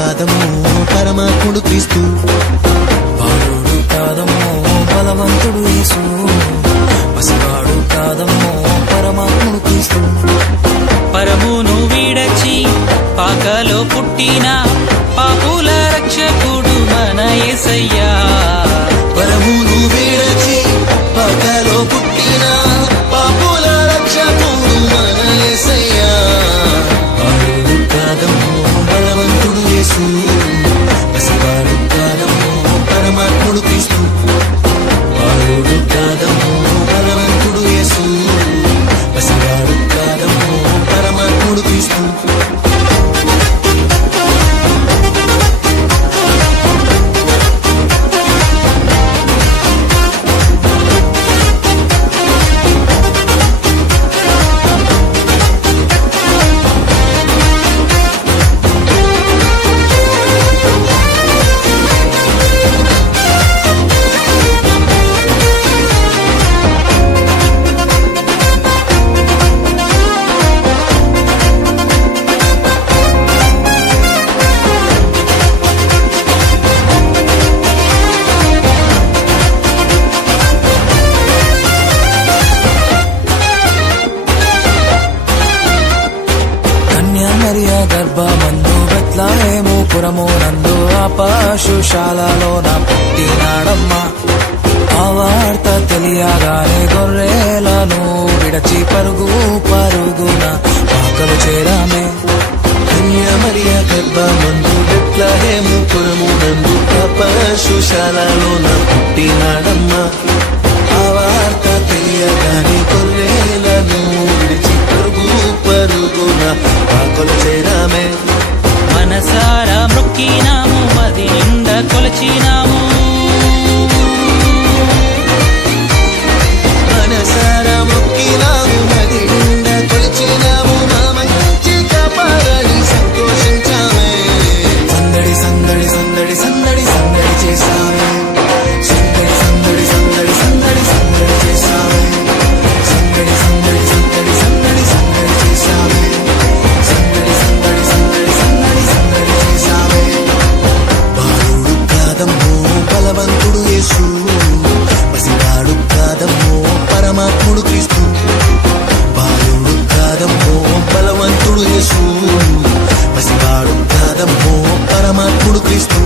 కాదమ్మో పరమాత్ముడు క్రీస్తు, బాలుడు కాదమ్మో బలవంతుడు యేసు, పసివాడు కాదమ్మో పరమాత్ముడు క్రీస్తు. పరమును వీడచి పాకలో పుట్టిన పాపుల రక్షకుడు మన యేసయ్యా. పరమును వీడచి పాకలో పుట్టిన పాపుల రక్షకుడు మన యేసయ్యా. బాలుడు కాదమ్మో బలవంతుడు యేసు, పసివాడు కాదమ్మో పరమాత్ముడు క్రీస్తు, బాలుడు కాదమ్మో బలవంతుడు యేసు, పసివాడు కాదమ్మో పరమాత్ముడు క్రీస్తు. మరియ గర్భమందు బెత్లెహేము పురము నందు ఆ పశుశాలలోన పుట్టినాడమ్మా. ఆ వార్త తెలియగానే గొర్రెలను విడచి పరుగు పరుగున పాకలు చేరామే. మరియ గర్భమందు బెత్లెహేము పురము నందు ఆ పశుశాలలోన పుట్టినాడమ్మా. ఆ వార్త తెలియగానే గొర్రెలను విడిచి పరుగు పరుగున పాకలు చేరామే. మనసారా మొక్కినాము, మది నిండా కొలచినాము, మనసారా మొక్కినాము, మది నిండా కొలిచినాము, మా మంచి కాపాడని సంతోషించామే. సందడి సందడి సందడి సందడి సందడి చేశామే, సందడి సందడి సందడి సందడి సందడి చేశామే, సందడి సందడి సందడి సందడి సందడి చేశామే, సందడి సందడి సందడి సందడి సందడి చేశామే. బాలుడు కాదమ్మో బలవంతుడు యేసు, పసివాడు కాదమ్మో పరమాత్ముడు క్రీస్తు, బాలుడు కాదమ్మో బలవంతుడు యేసు, పసివాడు కాదమ్మో పరమాత్ముడు క్రీస్తు.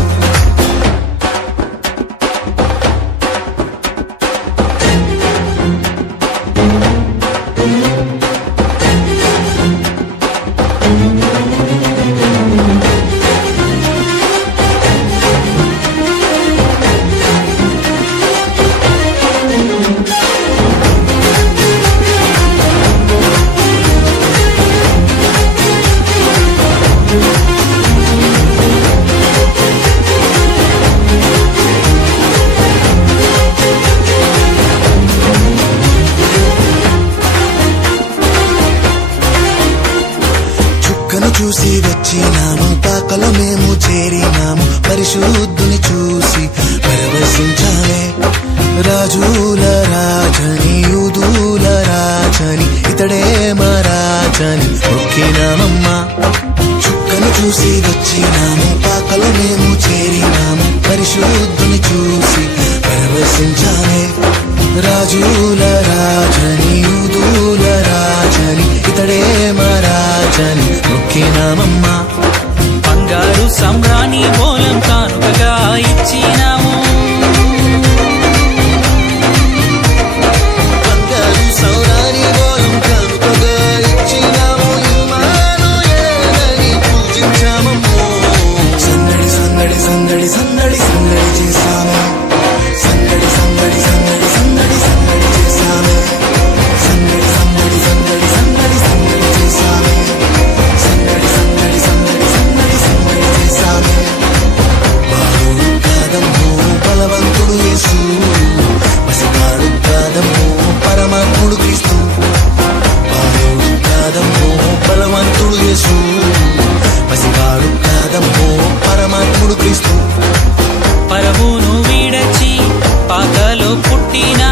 చుక్కను చూసి వచ్చినాము, పాకలో మేము చేరినాము, పరిశుద్ధుని చూసి పరవశించాలే. రాజుల రాజని యూదుల రాజని ఇతడే మా రాజని మొక్కినామమ్మా. చుక్కను చూసి వచ్చినాము, పాకలో మేము చేరినాము, పరిశుద్ధుని చూసి పరవశించాలే. రాజుల రాజని యూదుల రాజని ఇతడే మా రాజని మొక్కినామమ్మా. బంగారు సంబ్రాణి మూలం కానుకగా ఇచ్చినాము, బంగారు సౌరాని మూలం కానుకగా ఇచ్చినాము, ఇమ్మానుయేలని పూజించామమ్మో. సందడి సందడి సందడి సందడి సందడి చేశామే, సందడి సందడి సందడి సందడి సందడి చేశామే, సందడి సందడి సందడి సందడి సందడి చేశామే, సందడి సందడి సందడి సందడి సందడి చేశామే. బాలుడు కాదమ్మో బలవంతుడు యేసు, పసివాడు కాదమ్మో పరమాత్ముడు క్రీస్తు, బాలుడు కాదమ్మో బలవంతుడు యేసు, పసివాడు కాదమ్మో పరమాత్ముడు క్రీస్తు. పరమును వీడచి పాకలో పుట్టిన